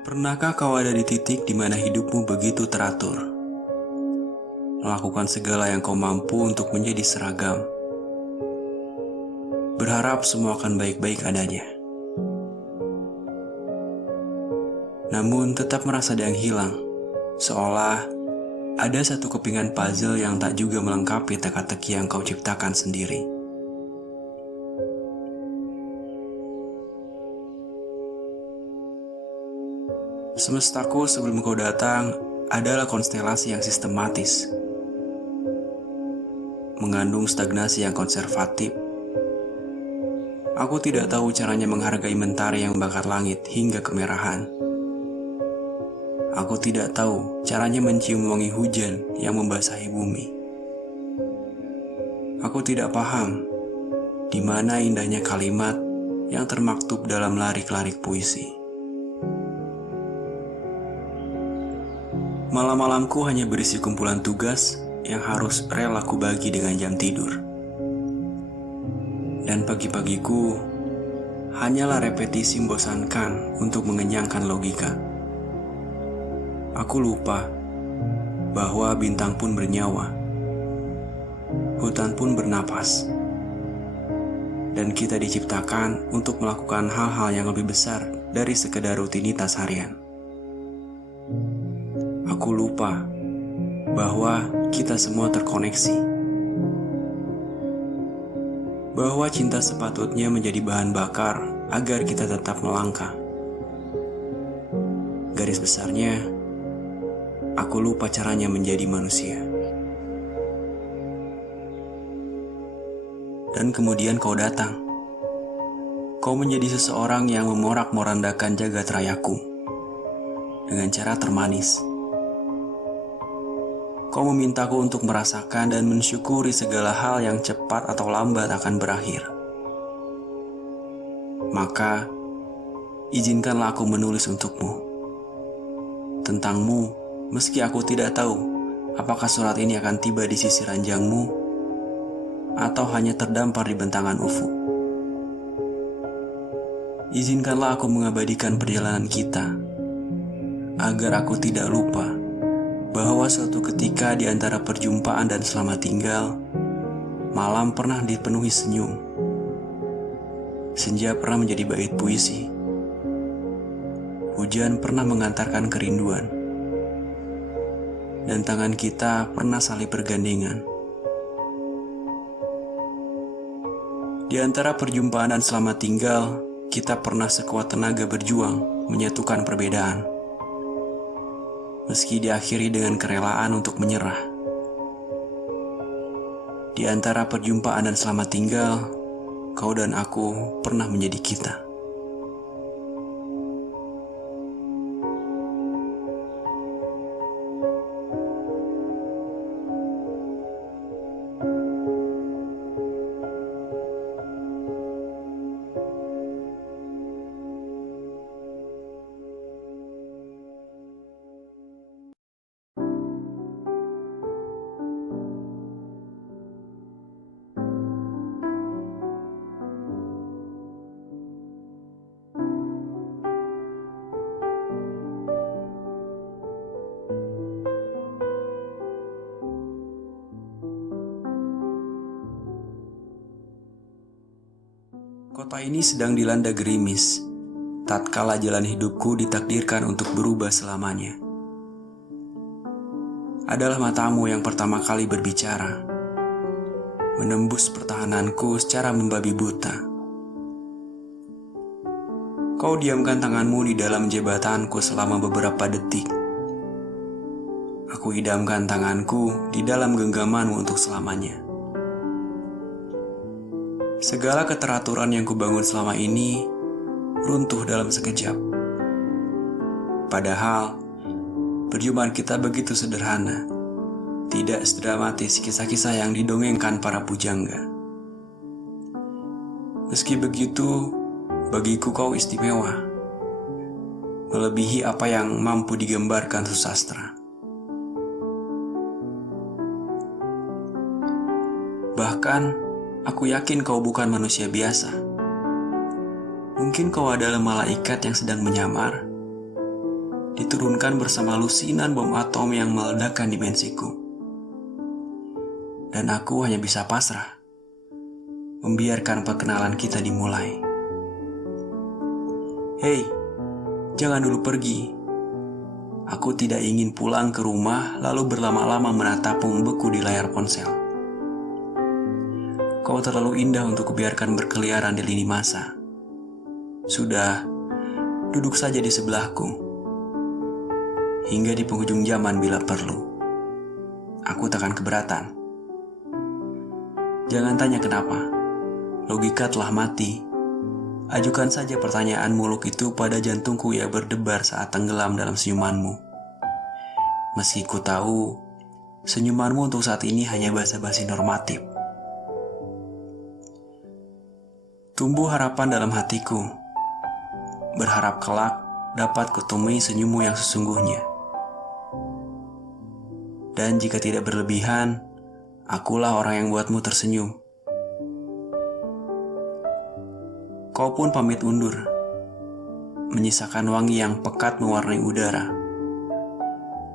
Pernahkah kau ada di titik di mana hidupmu begitu teratur? Melakukan segala yang kau mampu untuk menjadi seragam. Berharap semua akan baik-baik adanya. Namun tetap merasa ada yang hilang. Seolah ada satu kepingan puzzle yang tak juga melengkapi teka-teki yang kau ciptakan sendiri. Semestaku sebelum kau datang adalah konstelasi yang sistematis, mengandung stagnasi yang konservatif. Aku tidak tahu caranya menghargai mentari yang membakar langit hingga kemerahan. Aku tidak tahu caranya mencium wangi hujan yang membasahi bumi. Aku tidak paham di mana indahnya kalimat yang termaktub dalam larik-larik puisi. Malam-malamku hanya berisi kumpulan tugas yang harus rela ku bagi dengan jam tidur. Dan pagi-pagiku hanyalah repetisi membosankan untuk mengenyangkan logika. Aku lupa bahwa bintang pun bernyawa, hutan pun bernapas, dan kita diciptakan untuk melakukan hal-hal yang lebih besar dari sekedar rutinitas harian. Aku lupa bahwa kita semua terkoneksi, bahwa cinta sepatutnya menjadi bahan bakar agar kita tetap melangkah. Garis besarnya, aku lupa caranya menjadi manusia. Dan kemudian kau datang. Kau menjadi seseorang yang memorak-morandakan jagat rayaku dengan cara termanis. Kau memintaku untuk merasakan dan mensyukuri segala hal yang cepat atau lambat akan berakhir. Maka, izinkanlah aku menulis untukmu. Tentangmu, meski aku tidak tahu apakah surat ini akan tiba di sisi ranjangmu atau hanya terdampar di bentangan ufuk. Izinkanlah aku mengabadikan perjalanan kita, agar aku tidak lupa bahwa suatu ketika di antara perjumpaan dan selamat tinggal, malam pernah dipenuhi senyum. Senja pernah menjadi bait puisi. Hujan pernah mengantarkan kerinduan. Dan tangan kita pernah saling bergandengan. Di antara perjumpaan dan selamat tinggal, kita pernah sekuat tenaga berjuang menyatukan perbedaan. Meski diakhiri dengan kerelaan untuk menyerah. Di antara perjumpaan dan selamat tinggal, kau dan aku pernah menjadi kita. Kota ini sedang dilanda gerimis, tatkala jalan hidupku ditakdirkan untuk berubah selamanya. Adalah matamu yang pertama kali berbicara, menembus pertahananku secara membabi buta. Kau diamkan tanganmu di dalam jabatanku selama beberapa detik. Aku idamkan tanganku di dalam genggamanmu untuk selamanya. Segala keteraturan yang kubangun selama ini runtuh dalam sekejap. Padahal, perjumpaan kita begitu sederhana, tidak sedramatis kisah-kisah yang didongengkan para pujangga. Meski begitu, bagiku kau istimewa, melebihi apa yang mampu digambarkan susastra. Bahkan, aku yakin kau bukan manusia biasa. Mungkin kau adalah malaikat yang sedang menyamar, diturunkan bersama lusinan bom atom yang meledakkan dimensiku. Dan aku hanya bisa pasrah, membiarkan perkenalan kita dimulai. Hei, jangan dulu pergi. Aku tidak ingin pulang ke rumah lalu berlama-lama menatapmu membeku di layar ponsel. Kau terlalu indah untuk kubiarkan berkeliaran di lini masa. Sudah, duduk saja di sebelahku. Hingga di penghujung zaman bila perlu. Aku takkan keberatan. Jangan tanya kenapa. Logika telah mati. Ajukan saja pertanyaan muluk itu pada jantungku yang berdebar saat tenggelam dalam senyumanmu. Meski ku tahu, senyumanmu untuk saat ini hanya basa-basi normatif. Tumbuh harapan dalam hatiku. Berharap kelak dapat kutemui senyummu yang sesungguhnya. Dan jika tidak berlebihan, akulah orang yang buatmu tersenyum. Kau pun pamit undur, menyisakan wangi yang pekat mewarnai udara.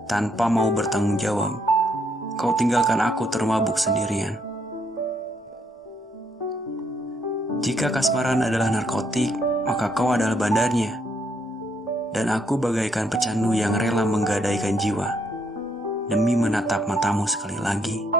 Tanpa mau bertanggung jawab, kau tinggalkan aku termabuk sendirian. Jika kasmaran adalah narkotik, maka kau adalah bandarnya. Dan aku bagaikan pecandu yang rela menggadaikan jiwa demi menatap matamu sekali lagi.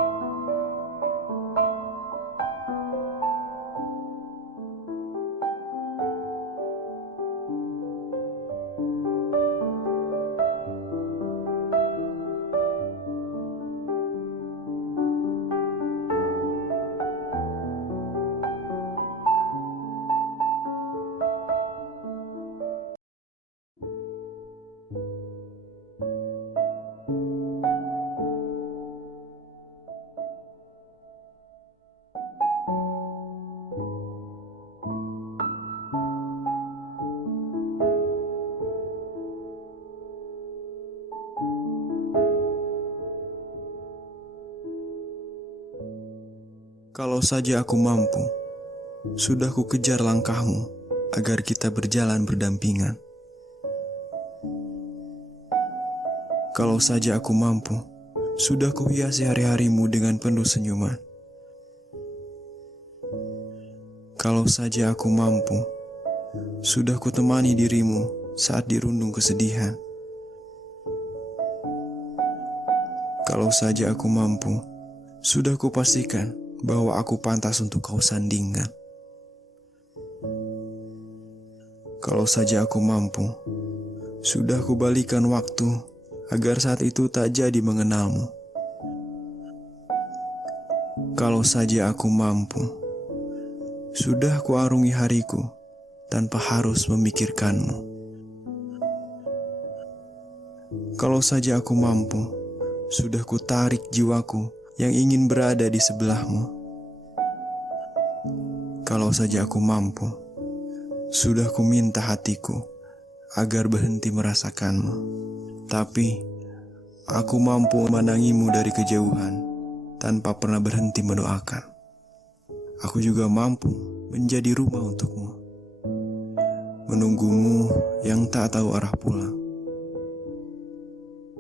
Kalau saja aku mampu, sudah ku kejar langkahmu agar kita berjalan berdampingan. Kalau saja aku mampu, sudah ku hiasi hari-harimu dengan penuh senyuman. Kalau saja aku mampu, sudah ku temani dirimu saat dirundung kesedihan. Kalau saja aku mampu, sudah ku pastikan bahwa aku pantas untuk kau sandingkan. Kalau saja aku mampu, sudah ku balikan waktu agar saat itu tak jadi mengenalmu. Kalau saja aku mampu, sudah ku arungi hariku tanpa harus memikirkanmu. Kalau saja aku mampu, sudah ku tarik jiwaku yang ingin berada di sebelahmu. Kalau saja aku mampu, sudah ku minta hatiku agar berhenti merasakanmu. Tapi, aku mampu memandangimu dari kejauhan tanpa pernah berhenti mendoakan. Aku juga mampu menjadi rumah untukmu, menunggumu yang tak tahu arah pulang.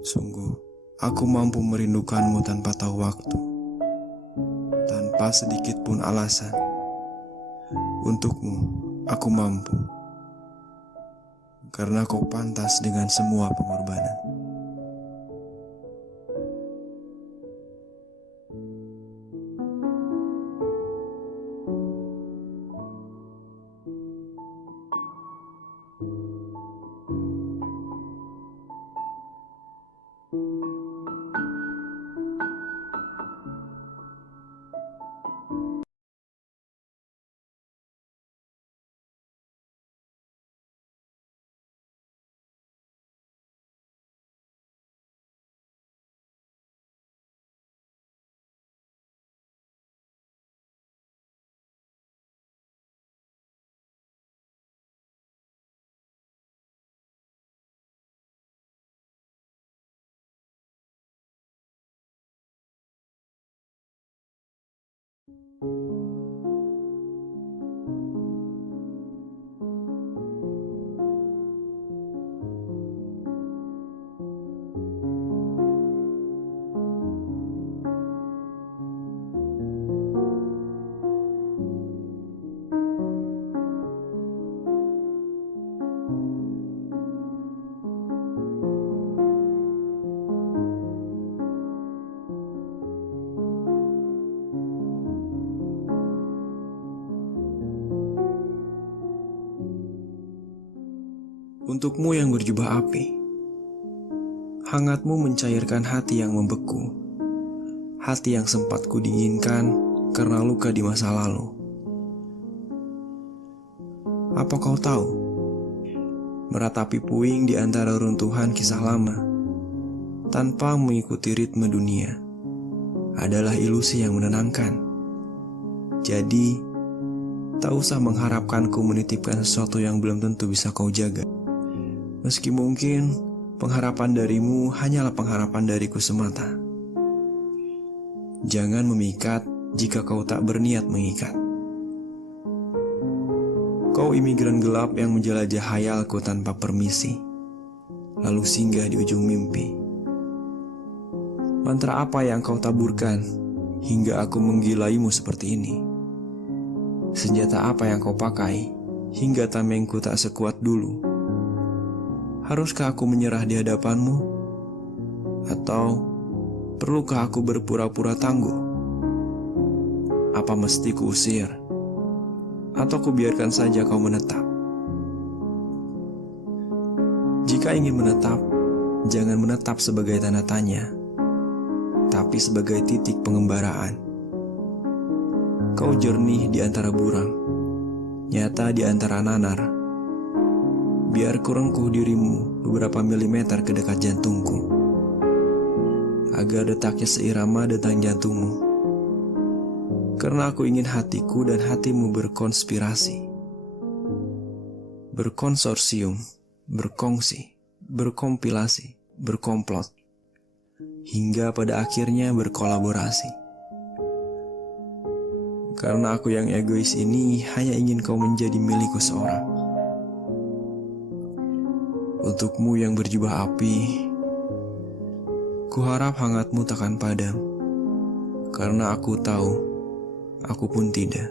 Sungguh, aku mampu merindukanmu tanpa tahu waktu, tanpa sedikit pun alasan. Untukmu, aku mampu, karena kau pantas dengan semua pengorbanan. Untukmu yang berjubah api, hangatmu mencairkan hati yang membeku, hati yang sempat kudinginkan karena luka di masa lalu. Apa kau tahu, meratapi puing di antara runtuhan kisah lama tanpa mengikuti ritme dunia adalah ilusi yang menenangkan. Jadi, tak usah mengharapkanku menitipkan sesuatu yang belum tentu bisa kau jaga. Meski mungkin pengharapan darimu hanyalah pengharapan dariku semata. Jangan memikat jika kau tak berniat mengikat. Kau imigran gelap yang menjelajah hayalku tanpa permisi, lalu singgah di ujung mimpi. Mantra apa yang kau taburkan hingga aku menggilaimu seperti ini? Senjata apa yang kau pakai hingga tamengku tak sekuat dulu? Haruskah aku menyerah di hadapanmu? Atau perlukah aku berpura-pura tangguh? Apa mesti kuusir? Atau kubiarkan saja kau menetap? Jika ingin menetap, jangan menetap sebagai tanda tanya, tapi sebagai titik pengembaraan. Kau jernih di antara buram, nyata di antara nanar. Biar kurengkuh dirimu beberapa milimeter ke dekat jantungku, agar detaknya seirama detak jantungmu. Karena aku ingin hatiku dan hatimu berkonspirasi, berkonsorsium, berkongsi, berkompilasi, berkomplot, hingga pada akhirnya berkolaborasi. Karena aku yang egois ini hanya ingin kau menjadi milikku seorang. Untukmu yang berjubah api, kuharap hangatmu takkan padam, karena aku tahu, aku pun tidak.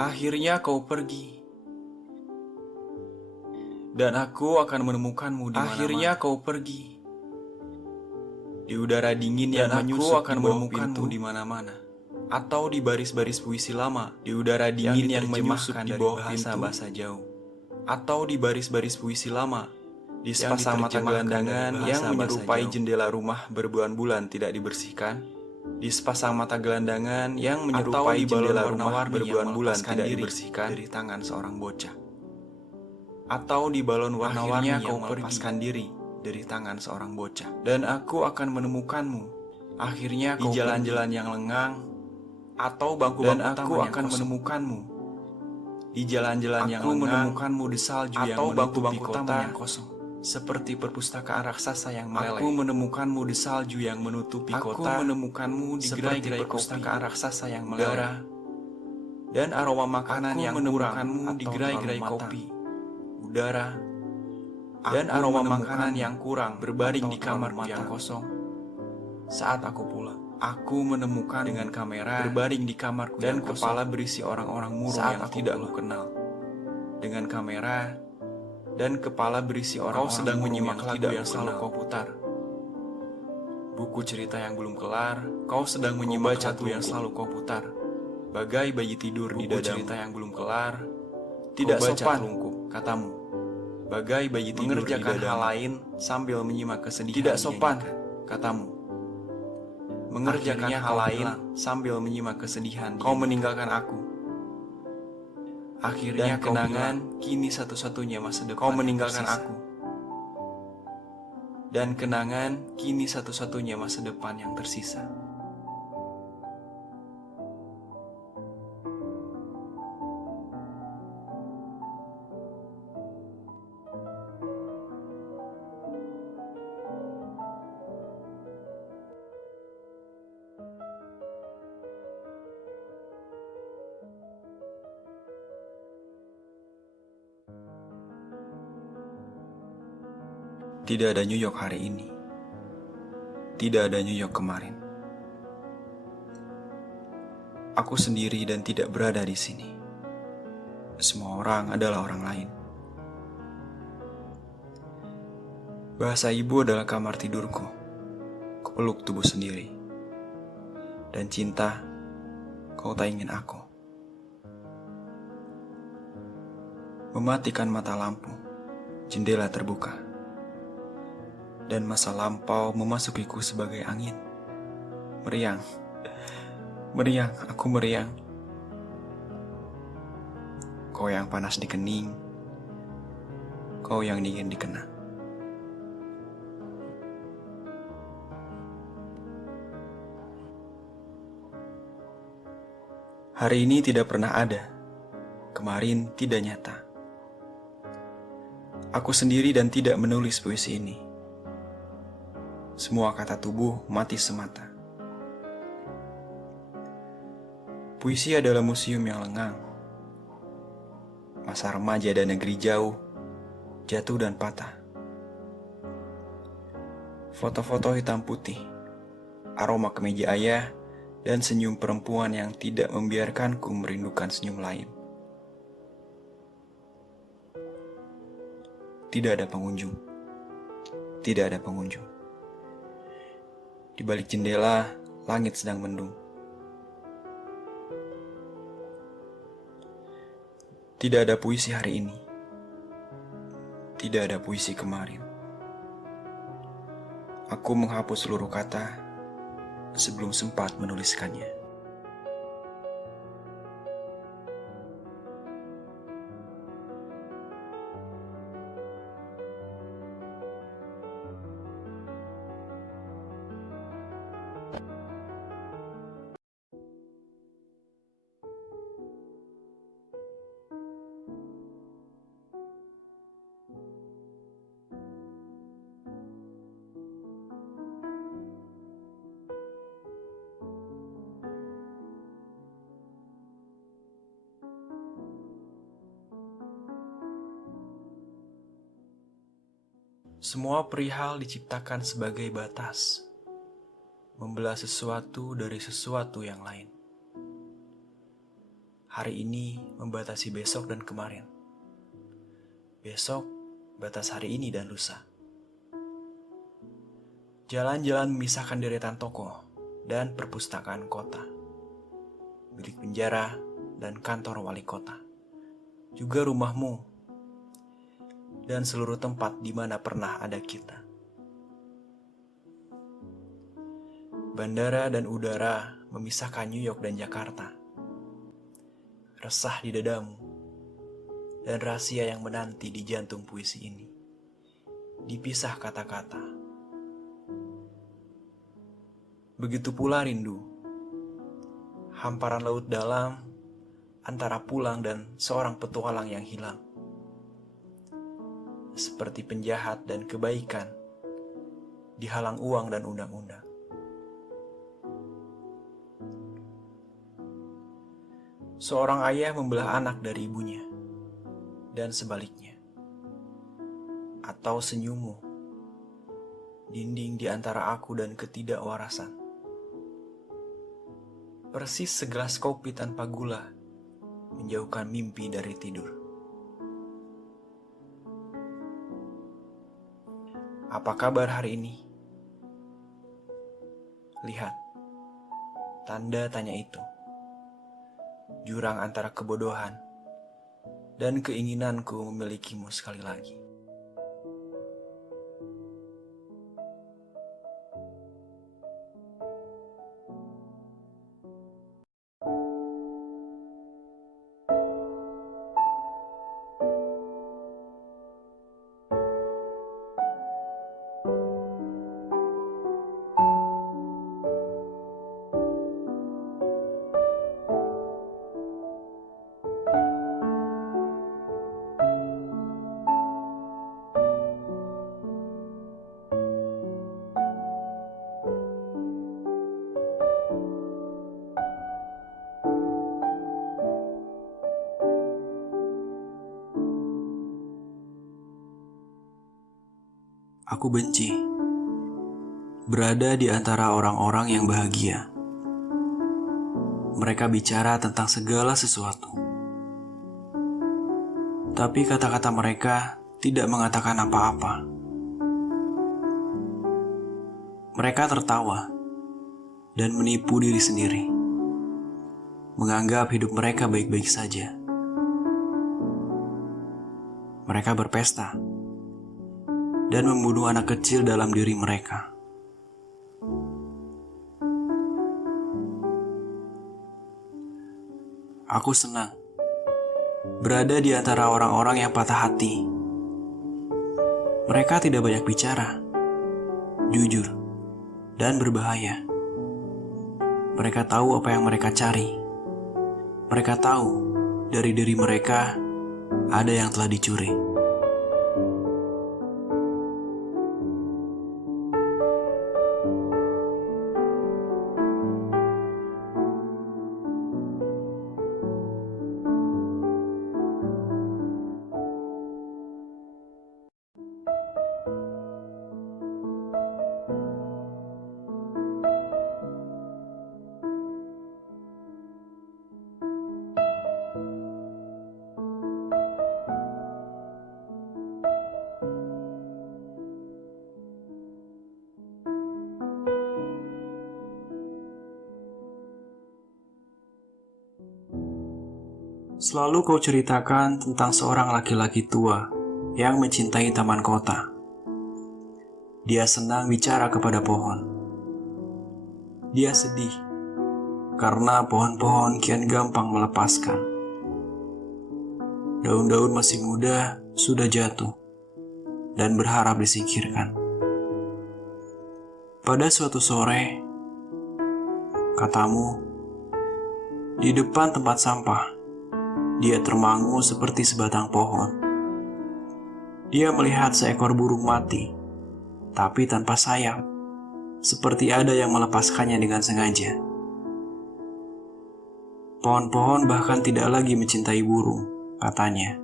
Akhirnya kau pergi, dan aku akan menemukanmu di mana-mana. Akhirnya kau pergi, di udara dingin yang menyusup akan menemukanmu di mana-mana, atau di baris-baris puisi lama, di udara dingin yang menyusup di bawah bahasa-bahasa jauh, atau di baris-baris puisi lama, di sepasang mata gelandangan yang menyerupai jendela rumah berbulan-bulan tidak dibersihkan. Di sepasang mata gelandangan yang menyerupai jendela rumah berbulan-bulan tidak dibersihkan dari tangan seorang bocah. Atau di balon warna-warni yang melepaskan diri dari tangan seorang bocah. Dan aku akan menemukanmu. Akhirnya di jalan-jalan yang lengang, atau bangku-bangku taman yang kosong. Dan aku akan menemukanmu di jalan-jalan yang lengang, menemukanmu di salju atau bangku-bangku taman yang kosong. Seperti perpustakaan raksasa yang meleleh. Aku menemukanmu di salju yang menutupi kota. Aku menemukanmu di gerai-gerai perpustakaan raksasa yang meleleh. Dan aroma makanan yang kurang di gerai-gerai kopi, udara. Dan aroma makanan yang kurang berbaring di kamarku yang kosong. Saat aku pulang, aku menemukan dengan kamera berbaring di kamarku dan kepala berisi orang-orang murung yang tidak aku kenal. Dengan kamera dan kepala berisi orang-orang kau sedang menyimak lagu yang selalu kau putar. Buku cerita yang belum kelar, kau sedang menyimak lagu yang selalu kau putar. Bagai bayi tidur di dadamu. Buku cerita yang belum kelar, tidak sopan, katamu. Bagai bayi tidur mengerjakan hal lain sambil menyimak kesedihan. Tidak sopan, katamu. Mengerjakan hal lain sambil menyimak kesedihan. Kau meninggalkan aku. Akhirnya kenangan kini satu-satunya masa depan. Kau meninggalkan aku. Dan kenangan kini satu-satunya masa depan yang tersisa. Tidak ada New York hari ini. Tidak ada New York kemarin. Aku sendiri dan tidak berada di sini. Semua orang adalah orang lain. Bahasa ibu adalah kamar tidurku. Kupeluk tubuh sendiri. Dan cinta, kau tak ingin aku. Mematikan mata lampu, jendela terbuka. Dan masa lampau memasukiku sebagai angin. Meriang. Meriang, aku meriang. Kau yang panas di kening, kau yang dingin di kena. Hari ini tidak pernah ada, kemarin tidak nyata. Aku sendiri dan tidak menulis puisi ini. Semua kata tubuh mati semata. Puisi adalah museum yang lengang. Masa remaja dan negeri jauh, jatuh dan patah. Foto-foto hitam putih, aroma kemeja ayah, dan senyum perempuan yang tidak membiarkanku merindukan senyum lain. Tidak ada pengunjung. Tidak ada pengunjung. Di balik jendela, langit sedang mendung. Tidak ada puisi hari ini. Tidak ada puisi kemarin. Aku menghapus seluruh kata sebelum sempat menuliskannya. Semua perihal diciptakan sebagai batas, membelah sesuatu dari sesuatu yang lain. Hari ini membatasi besok dan kemarin. Besok batas hari ini dan lusa. Jalan-jalan memisahkan deretan toko dan perpustakaan kota, bilik penjara dan kantor wali kota, juga rumahmu dan seluruh tempat di mana pernah ada kita. Bandara dan udara memisahkan New York dan Jakarta. Resah di dadamu dan rahasia yang menanti di jantung puisi ini. Dipisah kata-kata. Begitu pula rindu. Hamparan laut dalam antara pulang dan seorang petualang yang hilang. Seperti penjahat dan kebaikan, dihalang uang dan undang-undang. Seorang ayah membelah anak dari ibunya, dan sebaliknya. Atau senyummu, dinding di antara aku dan ketidakwarasan. Persis segelas kopi tanpa gula, menjauhkan mimpi dari tidur. Apa kabar hari ini? Lihat, tanda tanya itu. Jurang antara kebodohan dan keinginanku memilikimu sekali lagi. aku benci berada di antara orang-orang yang bahagia. Mereka bicara tentang segala sesuatu, tapi kata-kata mereka tidak mengatakan apa-apa. Mereka tertawa dan menipu diri sendiri, menganggap hidup mereka baik-baik saja. Mereka berpesta dan membunuh anak kecil dalam diri mereka. Aku senang berada di antara orang-orang yang patah hati. Mereka tidak banyak bicara, jujur, dan berbahaya. Mereka tahu apa yang mereka cari. Mereka tahu dari diri mereka ada yang telah dicuri. Selalu kau ceritakan tentang seorang laki-laki tua yang mencintai taman kota. Dia senang bicara kepada pohon. Dia sedih karena pohon-pohon kian gampang melepaskan. Daun-daun masih muda sudah jatuh dan berharap disingkirkan. Pada suatu sore, katamu, di depan tempat sampah, dia termangu seperti sebatang pohon. Dia melihat seekor burung mati, tapi tanpa sayap, seperti ada yang melepaskannya dengan sengaja. Pohon-pohon bahkan tidak lagi mencintai burung, katanya.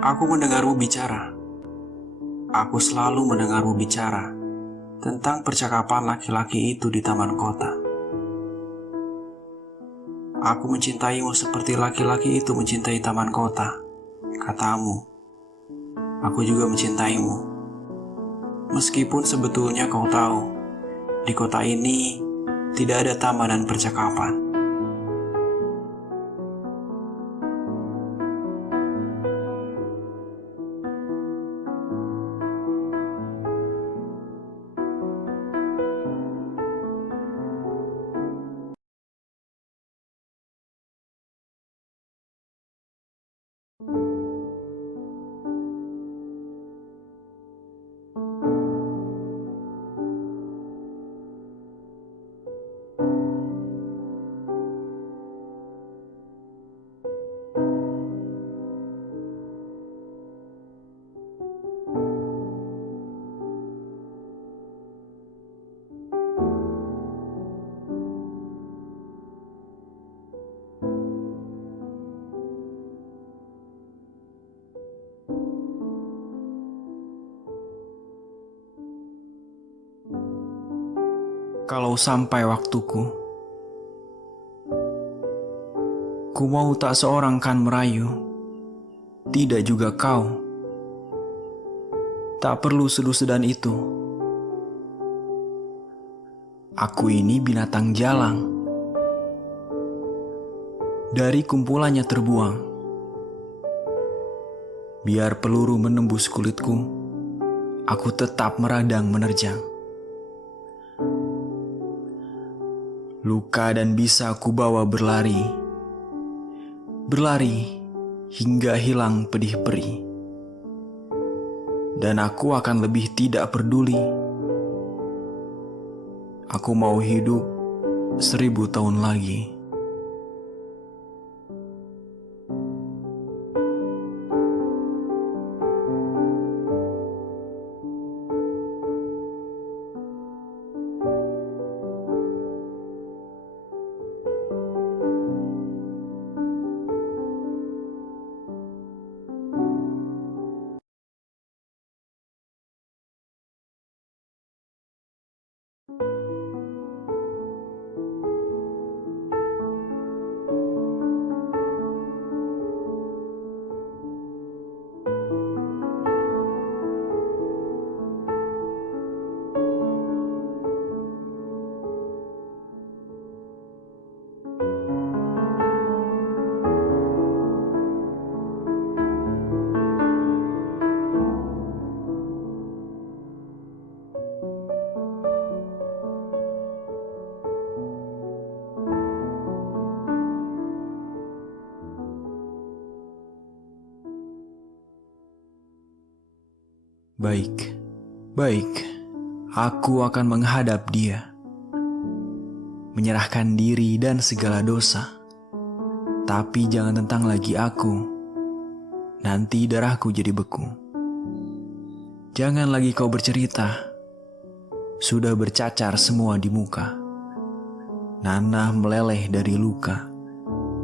Aku mendengarmu bicara. Aku selalu mendengarmu bicara tentang percakapan laki-laki itu di taman kota. Aku mencintaimu seperti laki-laki itu mencintai taman kota, katamu. Aku juga mencintaimu. Meskipun sebetulnya kau tahu, di kota ini tidak ada taman dan percakapan. Kalau sampai waktuku, ku mau tak seorang kan merayu, tidak juga kau. Tak perlu sedu-sedan itu. Aku ini binatang jalang. Dari kumpulannya terbuang. Biar peluru menembus kulitku, aku tetap meradang menerjang. Luka dan bisa ku bawa berlari. Berlari hingga hilang pedih perih. Dan aku akan lebih tidak peduli. Aku mau hidup 1000 tahun lagi. Baik, baik. Aku akan menghadap dia. Menyerahkan diri dan segala dosa. Tapi jangan tentang lagi aku. Nanti darahku jadi beku. Jangan lagi kau bercerita. Sudah bercacar semua di muka. Nanah meleleh dari luka.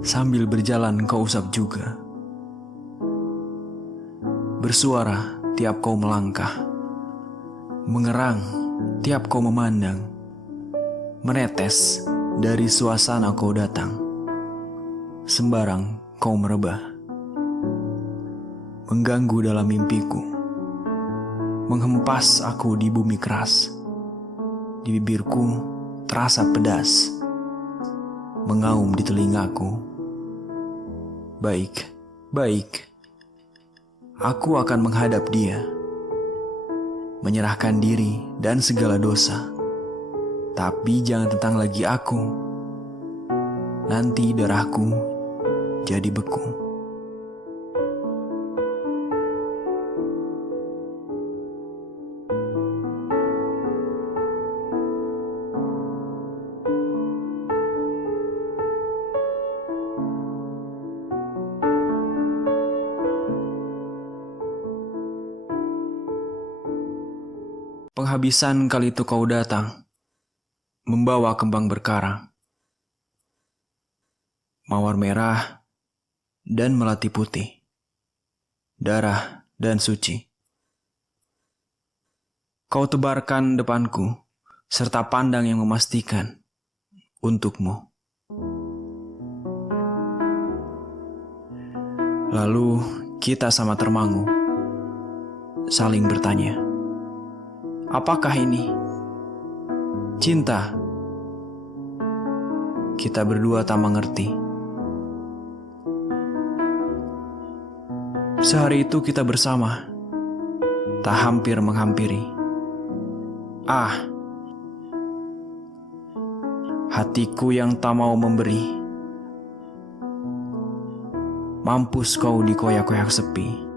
Sambil berjalan kau usap juga. Bersuara tiap kau melangkah. Mengerang tiap kau memandang. Menetes dari suasana kau datang. Sembarang kau merebah. Mengganggu dalam mimpiku. Menghempas aku di bumi keras. Di bibirku terasa pedas. Mengaum di telingaku. Baik, baik. Aku akan menghadap dia. Menyerahkan diri dan segala dosa. Tapi jangan tentang lagi aku. Nanti darahku jadi beku. Penghabisan kali itu kau datang, membawa kembang berkarang, mawar merah dan melati putih, darah dan suci. Kau tebarkan depanku, serta pandang yang memastikan untukmu. Lalu kita sama termangu, saling bertanya, apakah ini cinta? Kita berdua tak mengerti. Sehari itu kita bersama, tak hampir menghampiri. Hatiku yang tak mau memberi. Mampus kau dikoyak-koyak sepi.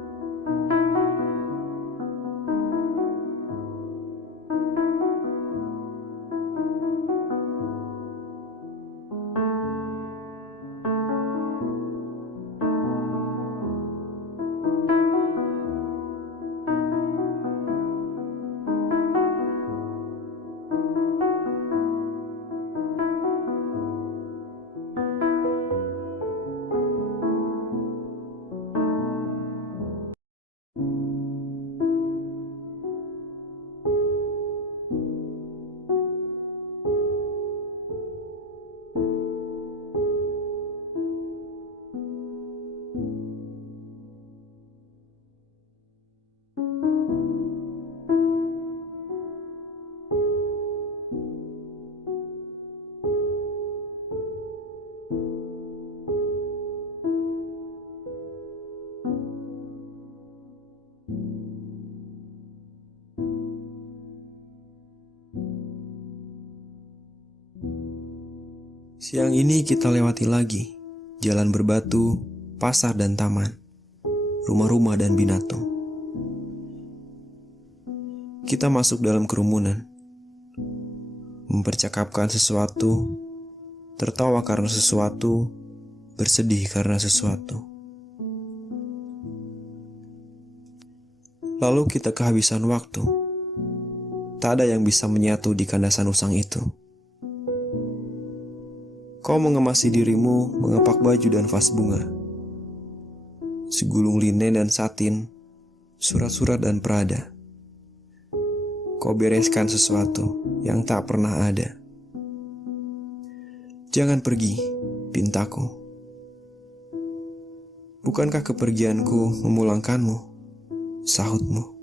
Siang ini kita lewati lagi jalan berbatu, pasar dan taman, rumah-rumah dan binatang. Kita masuk dalam kerumunan, mempercakapkan sesuatu, tertawa karena sesuatu, bersedih karena sesuatu. Lalu kita kehabisan waktu. Tak ada yang bisa menyatu di kandasan usang itu. Kau mengemasi dirimu, mengepak baju dan vas bunga, segulung linen dan satin, surat-surat dan perada. Kau bereskan sesuatu yang tak pernah ada. Jangan pergi, pintaku. Bukankah kepergianku memulangkanmu, sahutmu?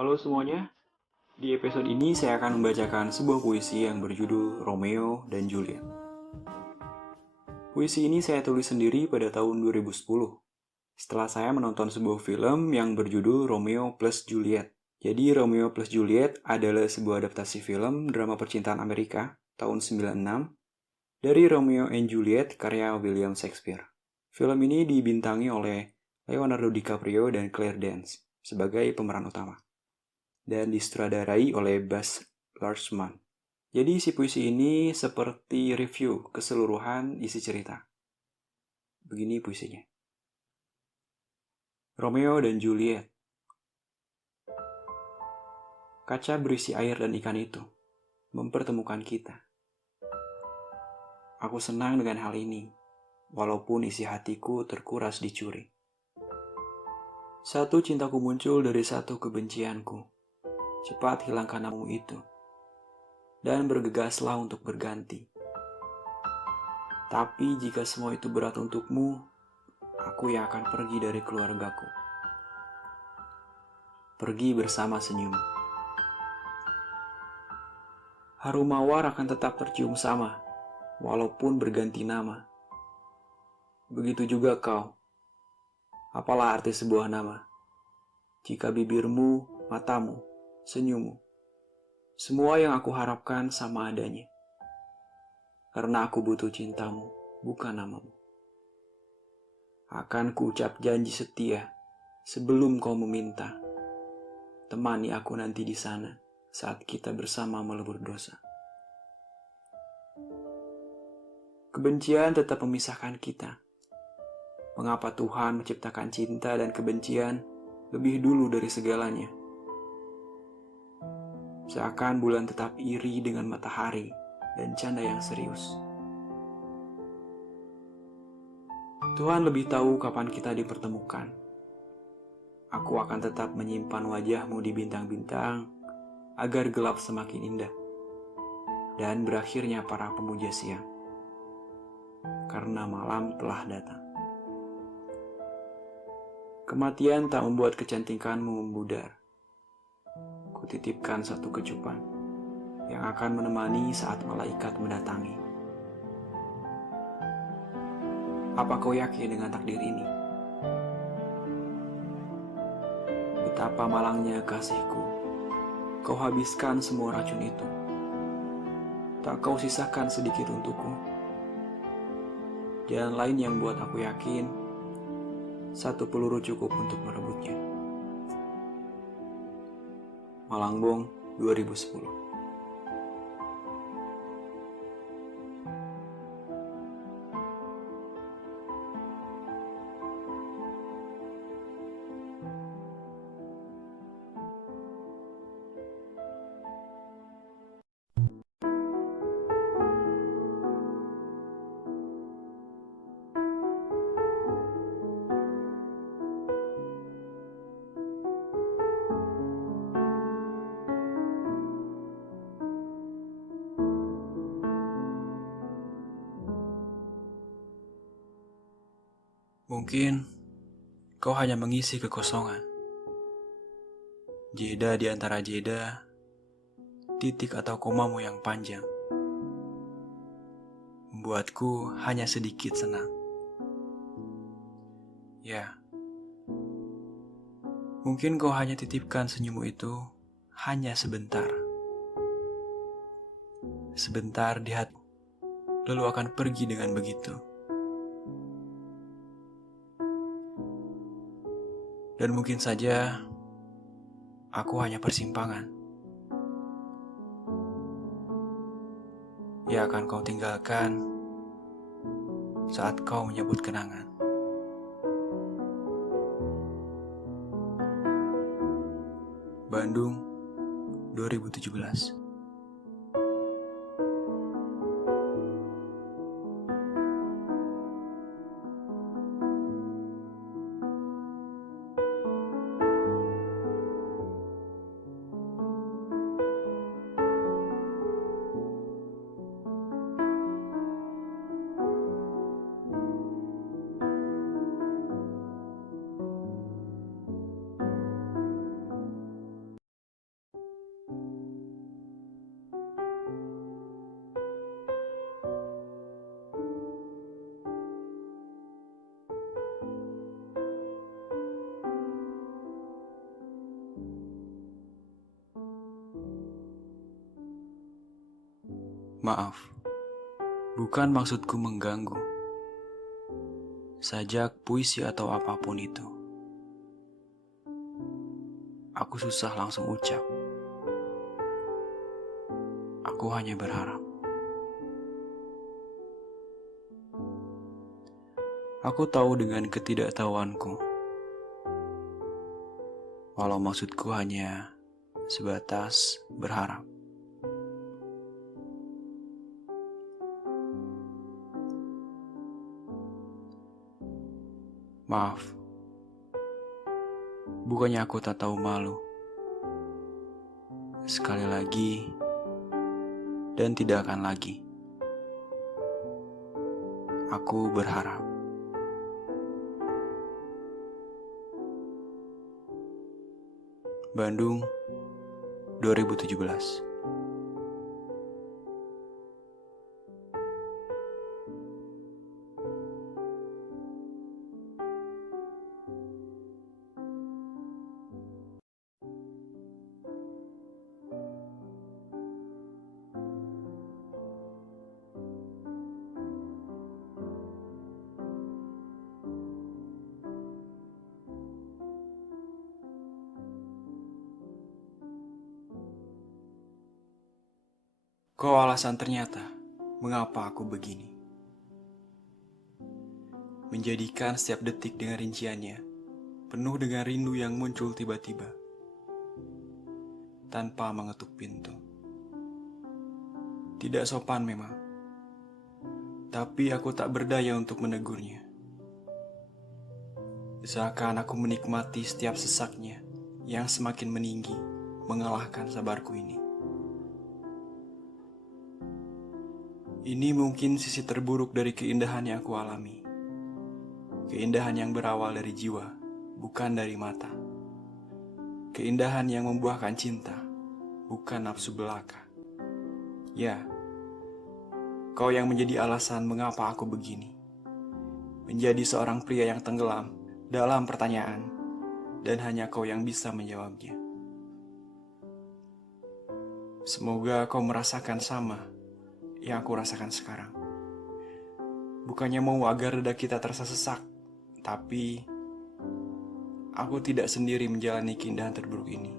Halo semuanya, di episode ini saya akan membacakan sebuah puisi yang berjudul Romeo dan Juliet. Puisi ini saya tulis sendiri pada tahun 2010, setelah saya menonton sebuah film yang berjudul Romeo plus Juliet. Jadi Romeo plus Juliet adalah sebuah adaptasi film drama percintaan Amerika tahun 96 dari Romeo and Juliet karya William Shakespeare. Film ini dibintangi oleh Leonardo DiCaprio dan Claire Danes sebagai pemeran utama dan disutradarai oleh Baz Luhrmann. Jadi isi puisi ini seperti review keseluruhan isi cerita. Begini puisinya. Romeo dan Juliet. Kaca berisi air dan ikan itu mempertemukan kita. Aku senang dengan hal ini, walaupun isi hatiku terkuras dicuri. Satu cintaku muncul dari satu kebencianku. Cepat hilangkan namamu itu, dan bergegaslah untuk berganti. Tapi jika semua itu berat untukmu, aku yang akan pergi dari keluargaku. Pergi bersama senyum. Harum mawar akan tetap tercium sama, walaupun berganti nama. Begitu juga kau. Apalah arti sebuah nama? Jika bibirmu, matamu, senyummu, semua yang aku harapkan sama adanya. Karena aku butuh cintamu, bukan namamu. Akan kuucap janji setia sebelum kau meminta. Temani aku nanti di sana saat kita bersama melebur dosa. Kebencian tetap memisahkan kita. Mengapa Tuhan menciptakan cinta dan kebencian lebih dulu dari segalanya? Seakan bulan tetap iri dengan matahari dan canda yang serius. Tuhan lebih tahu kapan kita dipertemukan. Aku akan tetap menyimpan wajahmu di bintang-bintang agar gelap semakin indah dan berakhirnya para pemuja siang. Karena malam telah datang. Kematian tak membuat kecantikanmu membudar. Kutitipkan satu kecupan yang akan menemani saat malaikat mendatangi. Apa kau yakin dengan takdir ini? Betapa malangnya kasihku. Kau habiskan semua racun itu. Tak kau sisakan sedikit untukku. Jalan lain yang buat aku yakin, satu peluru cukup untuk merebutnya. Malangbong 2010. Mungkin kau hanya mengisi kekosongan. Jeda di antara jeda, titik atau komamu yang panjang. Membuatku hanya sedikit senang. Ya, mungkin kau hanya titipkan senyummu itu hanya sebentar. Sebentar di hati, lalu akan pergi dengan begitu. Dan mungkin saja aku hanya persimpangan. Ia akan kau tinggalkan saat kau menyebut kenangan. Bandung 2017. Maaf, bukan maksudku mengganggu. Sajak, puisi atau apapun itu. Aku susah langsung ucap. Aku hanya berharap. Aku tahu dengan ketidaktahuanku. Walau maksudku hanya sebatas berharap. Maaf, bukannya aku tak tahu malu. Sekali lagi, dan tidak akan lagi. Aku berharap. Bandung, 2017. Kau alasan ternyata mengapa aku begini. Menjadikan setiap detik dengan rinciannya, penuh dengan rindu yang muncul tiba-tiba, tanpa mengetuk pintu. Tidak sopan memang, tapi aku tak berdaya untuk menegurnya. Seakan aku menikmati setiap sesaknya yang semakin meninggi, mengalahkan sabarku ini. Ini mungkin sisi terburuk dari keindahan yang aku alami. Keindahan yang berawal dari jiwa, bukan dari mata. Keindahan yang membuahkan cinta, bukan nafsu belaka. Ya, kau yang menjadi alasan mengapa aku begini. Menjadi seorang pria yang tenggelam dalam pertanyaan, dan hanya kau yang bisa menjawabnya. Semoga kau merasakan sama yang aku rasakan sekarang. Bukannya mau agar dada kita terasa sesak, tapi aku tidak sendiri menjalani keindahan terburuk ini.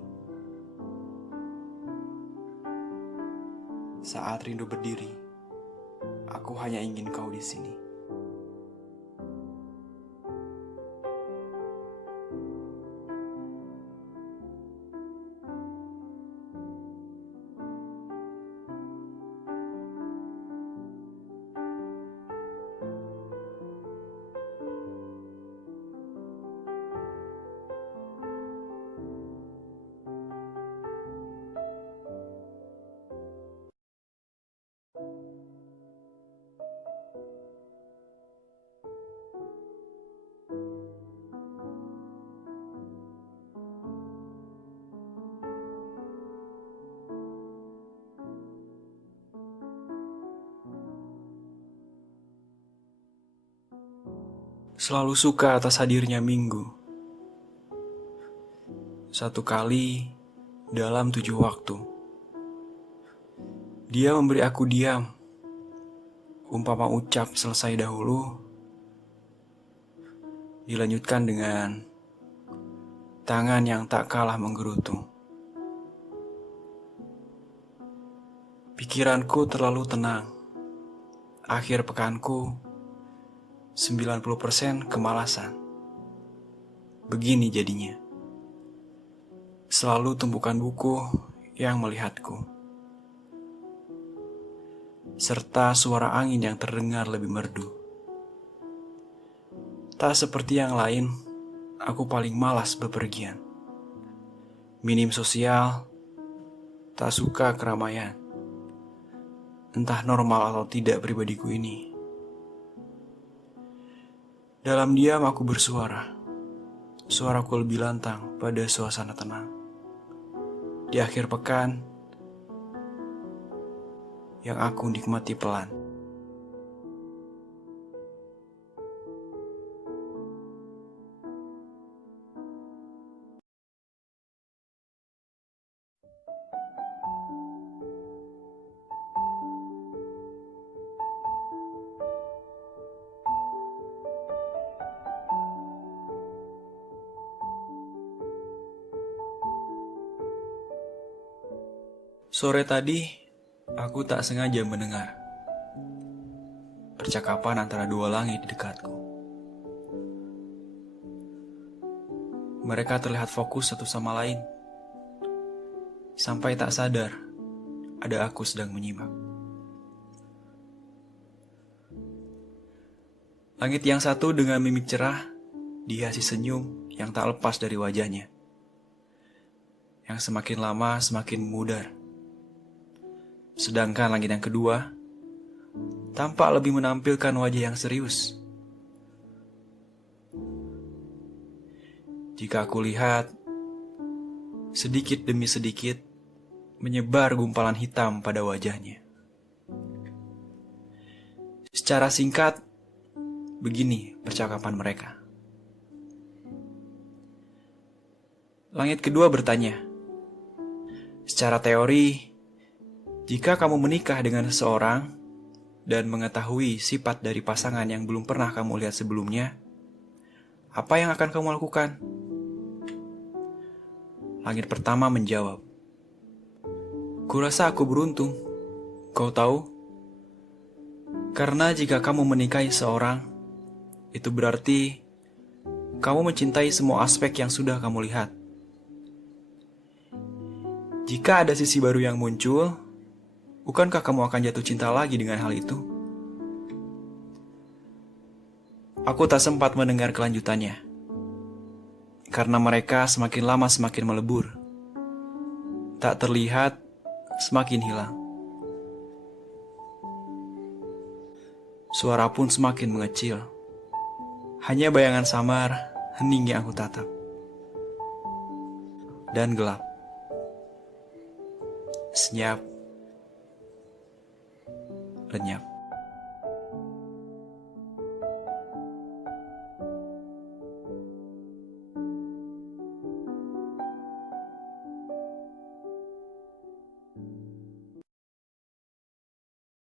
Saat rindu berdiri, aku hanya ingin kau di sini. Selalu suka atas hadirnya minggu. Satu kali dalam 7 waktu. Dia memberi aku diam. Umpama ucap selesai dahulu, dilanjutkan dengan tangan yang tak kalah menggerutu. Pikiranku terlalu tenang. Akhir pekanku 90% kemalasan. Begini jadinya. Selalu tumpukan buku yang melihatku. Serta suara angin yang terdengar lebih merdu. Tak seperti yang lain, aku paling malas bepergian. Minim sosial, tak suka keramaian. Entah normal atau tidak pribadiku ini. Dalam diam aku bersuara. Suaraku lebih lantang pada suasana tenang. Di akhir pekan, yang aku nikmati pelan. Sore tadi, aku tak sengaja mendengar percakapan antara dua langit di dekatku. Mereka terlihat fokus satu sama lain, sampai tak sadar ada aku sedang menyimak. Langit yang satu dengan mimik cerah dihiasi senyum yang tak lepas dari wajahnya, yang semakin lama semakin memudar. Sedangkan langit yang kedua tampak lebih menampilkan wajah yang serius. Jika aku lihat, sedikit demi sedikit menyebar gumpalan hitam pada wajahnya. Secara singkat, begini percakapan mereka. Langit kedua bertanya, secara teori, jika kamu menikah dengan seseorang dan mengetahui sifat dari pasangan yang belum pernah kamu lihat sebelumnya, apa yang akan kamu lakukan? Langit pertama menjawab, kurasa aku beruntung. Kau tahu? Karena jika kamu menikahi seorang, itu berarti kamu mencintai semua aspek yang sudah kamu lihat. Jika ada sisi baru yang muncul, bukankah kamu akan jatuh cinta lagi dengan hal itu? Aku tak sempat mendengar kelanjutannya, karena mereka semakin lama semakin melebur. Tak terlihat, semakin hilang. Suara pun semakin mengecil. Hanya bayangan samar, hening yang aku tatap. Dan gelap. Senyap. Lenyap.